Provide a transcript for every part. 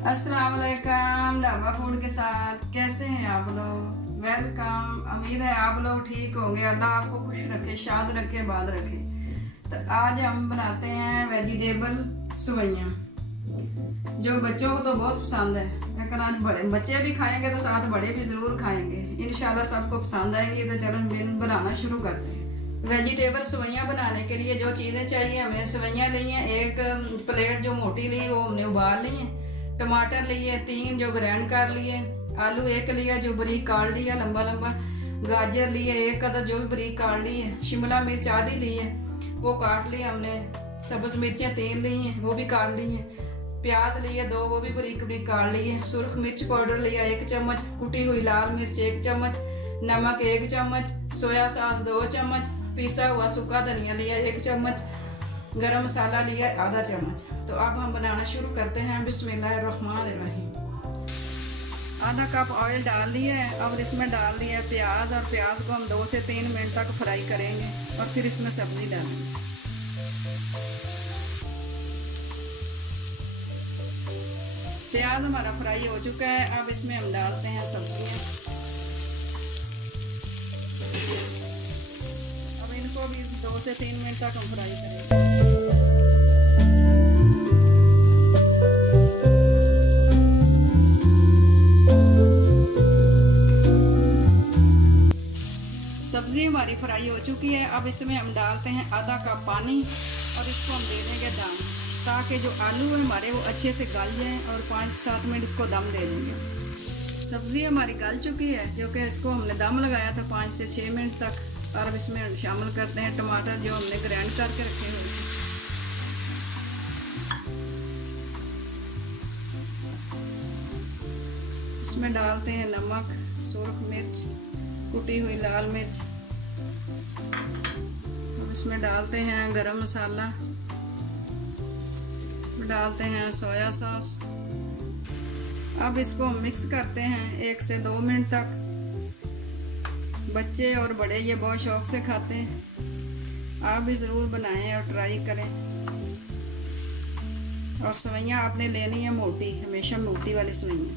अस्सलाम वालेकुम। ढाबा फूड के साथ कैसे हैं आप लोग? वेलकम। उम्मीद है आप लोग ठीक होंगे। अल्लाह आपको खुश रखे, शाद रखे, बाद रखे। तो आज हम बनाते हैं वेजिटेबल सवैयाँ, जो बच्चों को तो बहुत पसंद है, लेकिन आज बड़े बच्चे भी खाएंगे तो साथ बड़े भी ज़रूर खाएंगे। इंशाल्लाह सबको पसंद आएंगी। तो चलो हम बनाना शुरू करते हैं। वेजिटेबल सवैयाँ बनाने के लिए जो चीज़ें चाहिए, हमने सवैयाँ ली हैं। एक प्लेट जो मोटी ली वो हमने उबाल ली है। टमाटर लिए 3 जो ग्राइंड कर लिए। आलू 1 लिया जो बारीक काट लिया लंबा लंबा। गाजर लिए 1 अदद जो भी बारीक काट ली है। शिमला मिर्च आधी ली है, वो काट ली हमने। सब्ज मिर्चें 3 ली हैं, वो भी काट ली हैं। प्याज लिए 2, वो भी बारीक बारीक काट ली है। सुरख मिर्च पाउडर लिया 1 चम्मच। कुटी हुई लाल मिर्च 1 चम्मच। नमक 1 चम्मच। सोया सॉस 2 चम्मच। पिसा हुआ सूखा धनिया लिया 1 चम्मच। गरम मसाला लिया आधा चम्मच। तो अब हम बनाना शुरू करते हैं। बिस्मिल्लाहिर्रहमानिर्रहीम। आधा कप ऑयल डाल दिया है। अब इसमें डाल दिया है प्याज, और प्याज को हम 2 से 3 मिनट तक फ्राई करेंगे, और फिर इसमें सब्जी डालेंगे। प्याज हमारा फ्राई हो चुका है। अब इसमें हम डालते हैं सब्जियां। अब इनको भी 2 से 3 मिनट तक हम फ्राई करेंगे। सब्जी हमारी फ्राई हो चुकी है। अब इसमें हम डालते हैं आधा कप पानी, और इसको हम दे देंगे दम, ताकि जो आलू है हमारे वो अच्छे से गल जाएं, और 5-7 मिनट इसको दम दे देंगे। सब्जी हमारी गल चुकी है, जो कि इसको हमने दम लगाया था 5 से 6 मिनट तक। और अब इसमें हम शामिल करते हैं टमाटर जो हमने ग्राइंड करके रखे हुए हैं। इसमें डालते हैं नमक, सुरख मिर्च, कुटी हुई लाल मिर्च। अब इसमें डालते हैं गरम मसाला, डालते हैं सोया सॉस। अब इसको मिक्स करते हैं 1 से 2 मिनट तक। बच्चे और बड़े ये बहुत शौक से खाते हैं। आप भी ज़रूर बनाएं और ट्राई करें। और सवैयाँ आपने लेनी है मोटी, हमेशा मोटी वाली सवैयाँ।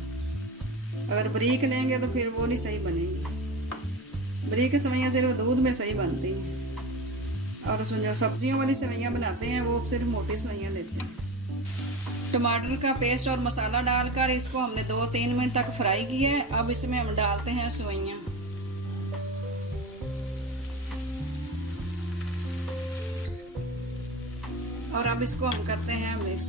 अगर बारीक लेंगे तो फिर वो नहीं सही बनेगी। बारीक सवैयाँ सिर्फ दूध में सही बनती हैं, और जो सब्जियों वाली सवैयाँ बनाते हैं वो सिर्फ मोटी सवैयाँ लेते हैं। टमाटर का पेस्ट और मसाला डालकर इसको हमने 2-3 मिनट तक फ्राई किया है। अब इसमें हम डालते हैं सवैयाँ। और अब इसको हम करते हैं मिक्स।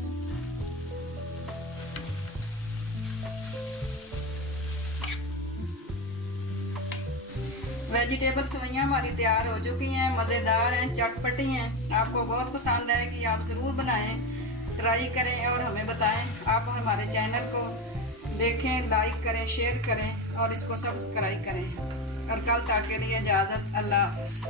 वेजिटेबल सवैयाँ हमारी तैयार हो चुकी हैं। मज़ेदार हैं, चटपटी हैं। आपको बहुत पसंद आएगी। आप ज़रूर बनाएं, ट्राई करें और हमें बताएं। आप हमारे चैनल को देखें, लाइक करें, शेयर करें, और इसको सब्सक्राइब करें। और कल तक के लिए इजाज़त। अल्लाह हाफ़िज़।